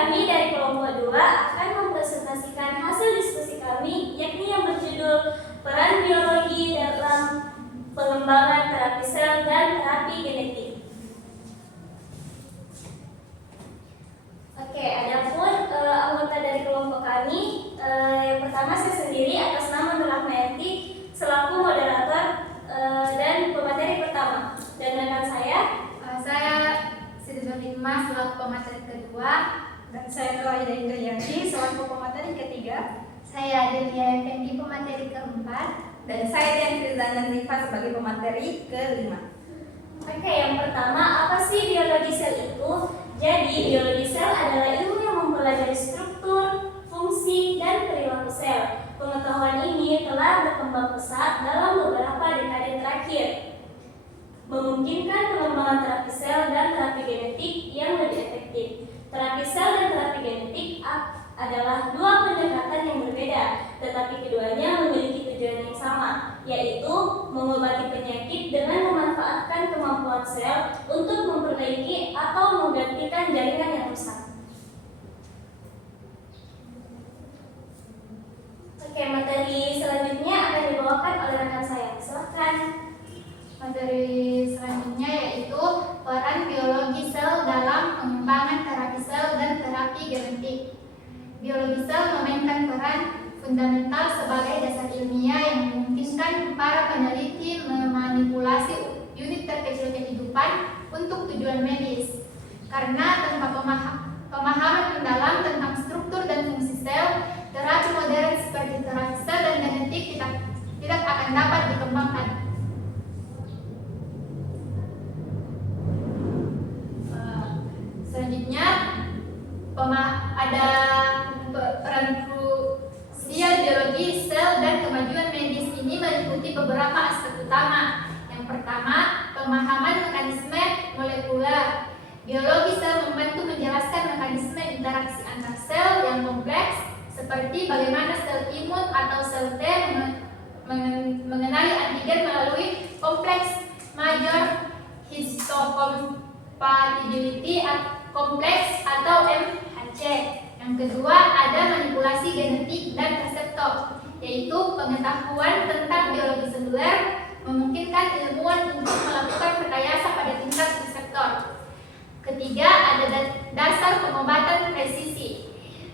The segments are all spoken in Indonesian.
kami dari kelompok 2 akan mempresentasikan hasil diskusi kami, yakni yang berjudul Peran Biologi dalam Pengembangan Terapi Sel dan Terapi Genetik. Oke, adapun anggota dari kelompok kami, yang pertama saya sendiri atas nama Nur Rahmayanti selaku moderator dan pemateri pertama. Dan rekan saya Siti Nurhikmah selaku pemateri kedua. Dan saya Nuraida Indriyanti selaku pemateri ketiga. Saya Delia Effendi pemateri keempat. Dan saya Dian Firzana Zifa sebagai pemateri kelima. Oke, yang pertama, apa sih biologi sel itu? Jadi, biologi sel adalah ilmu yang mempelajari struktur, fungsi, dan perilaku sel. Pengetahuan ini telah berkembang pesat dalam beberapa dekade terakhir, memungkinkan pengembangan terapi sel dan terapi genetik yang lebih efektif. Terapi sel dan terapi genetik adalah dua pendekatan yang berbeda, tetapi keduanya memiliki tujuan yang sama, yaitu mengobati penyakit dengan memanfaatkan kemampuan sel untuk memperbaiki atau menggantikan jaringan yang rusak. Oke, materi selanjutnya akan dibawakan oleh rekan saya. Silakan. Materi selanjutnya yaitu peran biologi sel dalam pengembangan terapi sel dan terapi genetik. Biologi sel memainkan peran fundamental sebagai dasar ilmiah yang memungkinkan para peneliti memanipulasi unit terkecil kehidupan untuk tujuan medis. Karena tanpa pemahaman mendalam tentang struktur dan fungsi sel, terapi modern seperti terapi sel dan genetik tidak akan dapat dikembangkan. Selanjutnya ada peran krusial biologi sel dan kemajuan medis ini meliputi beberapa aspek utama. Yang pertama, pemahaman mekanisme molekuler. Biologi sel membantu menjelaskan mekanisme interaksi antar sel yang kompleks, seperti bagaimana sel imun atau sel T mengenali antigen melalui kompleks major histocompatibility kompleks atau MHC. Yang kedua, ada manipulasi genetik dan reseptor, yaitu pengetahuan tentang biologi seluler memungkinkan ilmuwan untuk melakukan rekayasa pada tingkat reseptor. Ketiga, ada dasar pengobatan presisi.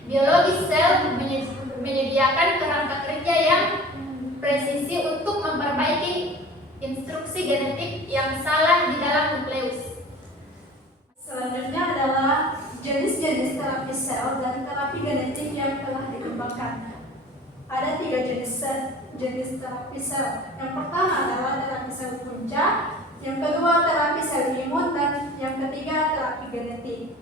Biologi sel menyediakan kerangka kerja yang presisi untuk memperbaiki instruksi genetik yang salah di dalam nukleus. Selanjutnya adalah jenis-jenis terapi sel dan terapi genetik yang telah dikembangkan. Ada 3 jenis terapi sel. Yang pertama adalah terapi sel punca, yang kedua terapi sel imun, dan yang ketiga terapi genetik.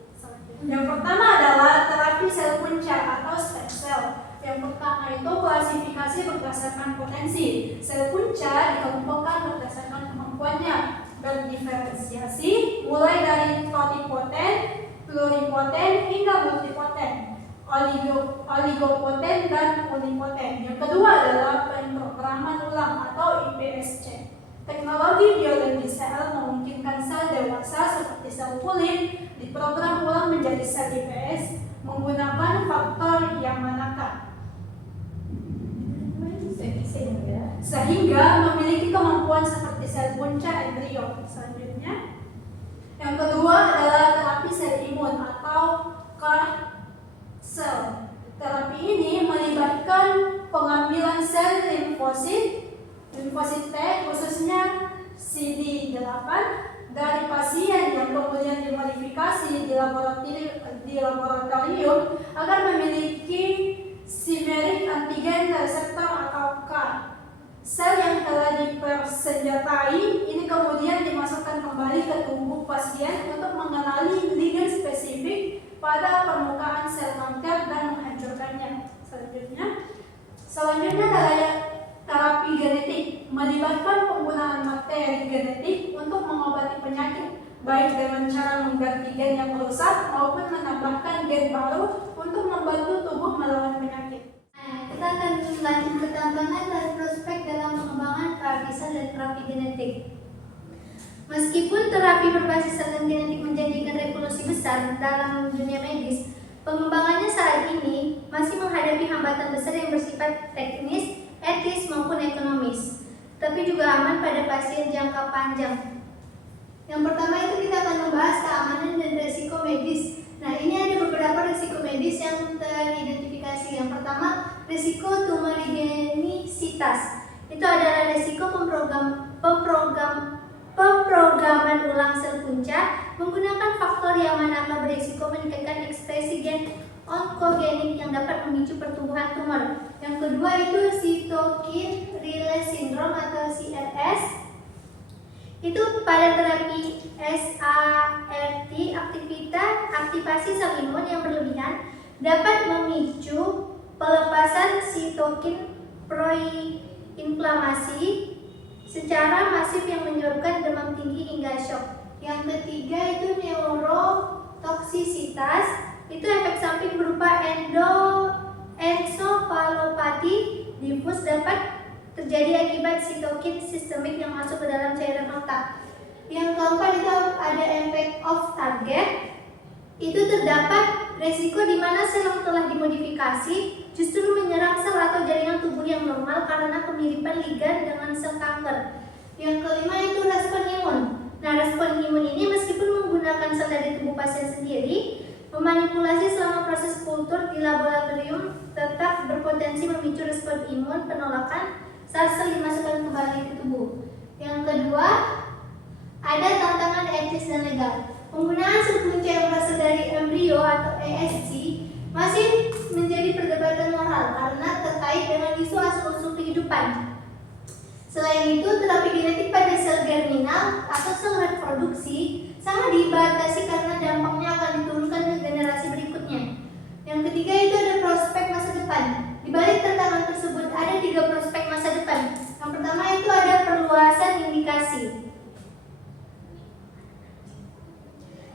Yang pertama adalah terapi sel punca atau stem cell. Yang pertama itu klasifikasi berdasarkan potensi. Sel punca dikelompokkan berdasarkan kemampuannya berdiferensiasi mulai dari totipoten, pluripoten hingga multipoten, oligopoten dan unipoten. Yang kedua adalah pemrograman ulang atau IPSC. Teknologi biologi sel memungkinkan sel dewasa seperti sel kulit diprogram ulang menjadi sel IPS menggunakan faktor yang manakah, sehingga memiliki kemampuan seperti sel punca embrio. Selanjutnya, yang kedua adalah terapi sel imun atau CAR sel. Terapi ini melibatkan pengambilan sel limfosit T khususnya CD8 dari pasien yang kemudian dimodifikasi di laboratorium agar memiliki simerik antigen reseptor atau CAR. Sel yang telah dipersenjatai ini kemudian dimasukkan kembali ke tubuh pasien untuk mengenali ligan spesifik pada permukaan sel kanker dan menghancurkannya. Selanjutnya adalah terapi genetik, melibatkan penggunaan materi genetik untuk mengobati penyakit, baik dengan cara mengganti gen yang rusak maupun menambahkan gen baru untuk membantu tubuh melawan penyakit. Kita akan lanjut ke tantangan dan prospek dalam pengembangan terapi sel dan terapi genetik. Meskipun terapi berbasis sel dan genetik menjadikan revolusi besar dalam dunia medis, menghadapi hambatan besar yang bersifat teknis, etis maupun ekonomis, tapi juga aman pada pasien jangka panjang. Yang pertama itu kita akan membahas keamanan dan resiko medis. Nah, ini ada beberapa resiko medis yang teridentifikasi. Yang pertama, resiko tumorigenisitas. Itu adalah resiko pemrograman ulang sel punca menggunakan faktor yang mana akan berisiko meningkatkan ekspresi gen onkogenik yang dapat memicu pertumbuhan tumor. Yang kedua itu cytokine release syndrome atau CRS. Itu pada terapi SART, aktivasi sel imun yang berlebihan dapat memicu pelepasan sitokin proinflamasi secara masif yang menyebabkan demam tinggi hingga shock. Yang ketiga itu neurotoksisitas, itu efek samping berupa ensefalopati difus dapat terjadi akibat sitokin sistemik yang masuk ke dalam cairan otak. Yang keempat itu ada effect of target. Itu terdapat resiko di mana sel yang telah dimodifikasi justru menyerang sel atau jaringan tubuh yang normal karena kemiripan ligan dengan sel kanker. Yang kelima itu respon imun. Nah, respon imun ini meskipun menggunakan sel dari tubuh pasien sendiri, memanipulasi selama proses kultur di laboratorium tetap berpotensi memicu respon imun penolakan saat sel dimasukkan kembali ke tubuh. Yang kedua, ada tantangan etis dan legal. Penggunaan sel punca yang berasal dari embrio atau ESC masih menjadi perdebatan moral karena terkait dengan isu asal-usul kehidupan. Selain itu, terapi genetik pada sel germinal atau sel reproduksi sangat dibatasi karena dampaknya akan diturunkan ke generasi berikutnya. Yang ketiga itu ada prospek masa depan. Di balik tantangan tersebut ada 3 prospek masa depan. Yang pertama itu ada perluasan indikasi.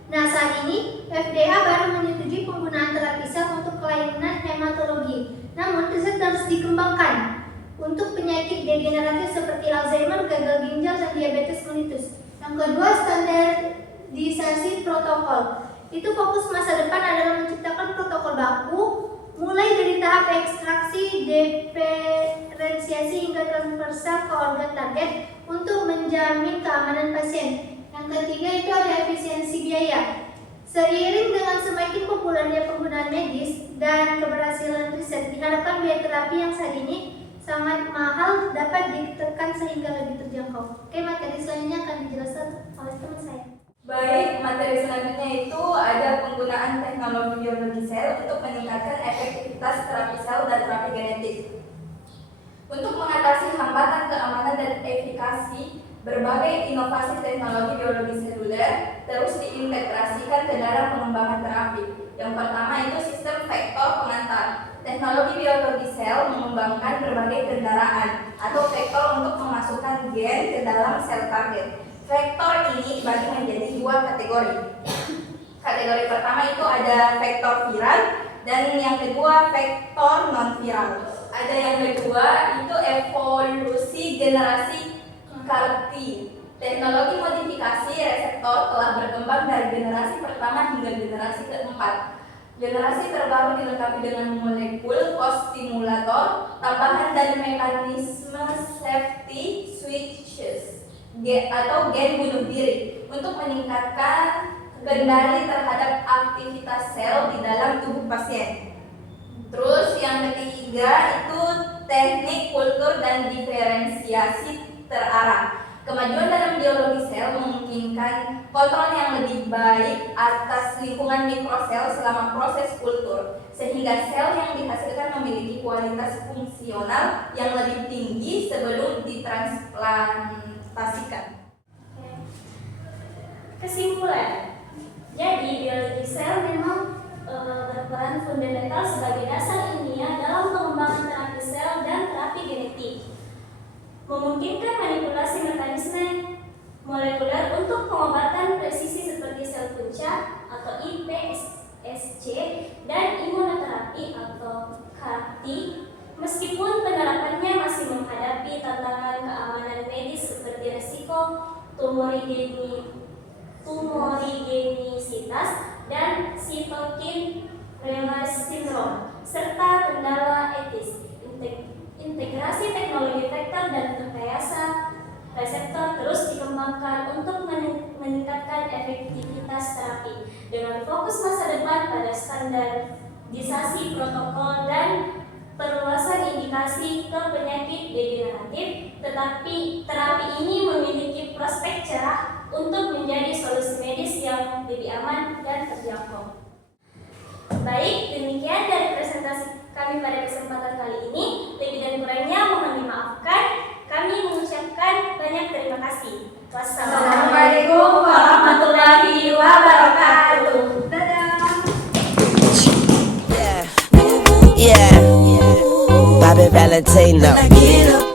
Nah, saat ini FDA baru menyetujui penggunaan terapi sel untuk kelainan hematologi. Namun, riset terus dikembangkan untuk penyakit degeneratif seperti Alzheimer, gagal ginjal, dan diabetes mellitus. Yang kedua, standarisasi protokol. Itu fokus masa depan adalah menciptakan protokol baku mulai dari tahap ekstraksi, diferensiasi hingga transfer sel ke organ target untuk menjamin keamanan pasien. Yang ketiga itu ada efisiensi biaya. Seiring dengan semakin populernya penggunaan medis dan keberhasilan riset, diharapkan biaya terapi yang saat ini sangat mahal dapat ditekan sehingga lebih terjangkau. Oke, materi selanjutnya akan dijelaskan oleh teman saya. Baik, materi selanjutnya itu ada penggunaan teknologi biologi sel untuk meningkatkan efektivitas terapi sel dan terapi genetik. Untuk mengatasi hambatan keamanan dan efikasi, berbagai inovasi teknologi biologi seluler terus diintegrasikan ke dalam pengembangan terapi. Yang pertama itu sistem vektor pengantar. Teknologi biologi sel mengembangkan berbagai kendaraan atau vektor untuk memasukkan gen ke dalam sel target. Vektor ini dibagi menjadi 2 kategori. Kategori pertama itu ada vektor viral dan yang kedua vektor non-viral. Ada yang kedua itu evolusi generasi CAR-T. Teknologi modifikasi reseptor telah berkembang dari generasi pertama hingga generasi keempat. Generasi terbaru dilengkapi dengan molekul kostimulator, tambahan dan mekanisme safety switches atau gen bunuh diri untuk meningkatkan kendali terhadap aktivitas sel di dalam tubuh pasien. Terus yang ketiga itu teknik kultur dan diferensiasi terarah. Kemajuan dalam biologi sel memungkinkan kontrol yang lebih baik atas lingkungan mikrosel selama proses kultur, sehingga sel yang dihasilkan memiliki kualitas fungsional yang lebih tinggi sebelum ditransplantasikan. Kesimpulan, jadi biologi sel memang berperan fundamental sebagai dasar ilmiah dalam pengembangan terapi sel dan terapi genetik. Memungkinkan manipulasi mekanisme molekuler untuk pengobatan presisi seperti sel punca atau iPSC dan imunoterapi atau CAR-T, meskipun penerapannya masih menghadapi tantangan keamanan medis seperti resiko tumorigenisitas dan cytokine release syndrome serta kendala reseptor terus dikembangkan untuk meningkatkan efektivitas terapi dengan fokus masa depan pada standarisasi protokol dan perluasan indikasi ke penyakit degeneratif, tetapi terapi ini memiliki prospek cerah untuk menjadi solusi medis yang lebih aman dan terjangkau. Baik, demikian dari presentasi kami pada kesempatan kali ini. Lebih dan kurangnya mohon dimaafkan. Kami mengucapkan banyak terima kasih. Wassalamualaikum warahmatullahi wabarakatuh. Dadah. Yeah, Bobby Valentino.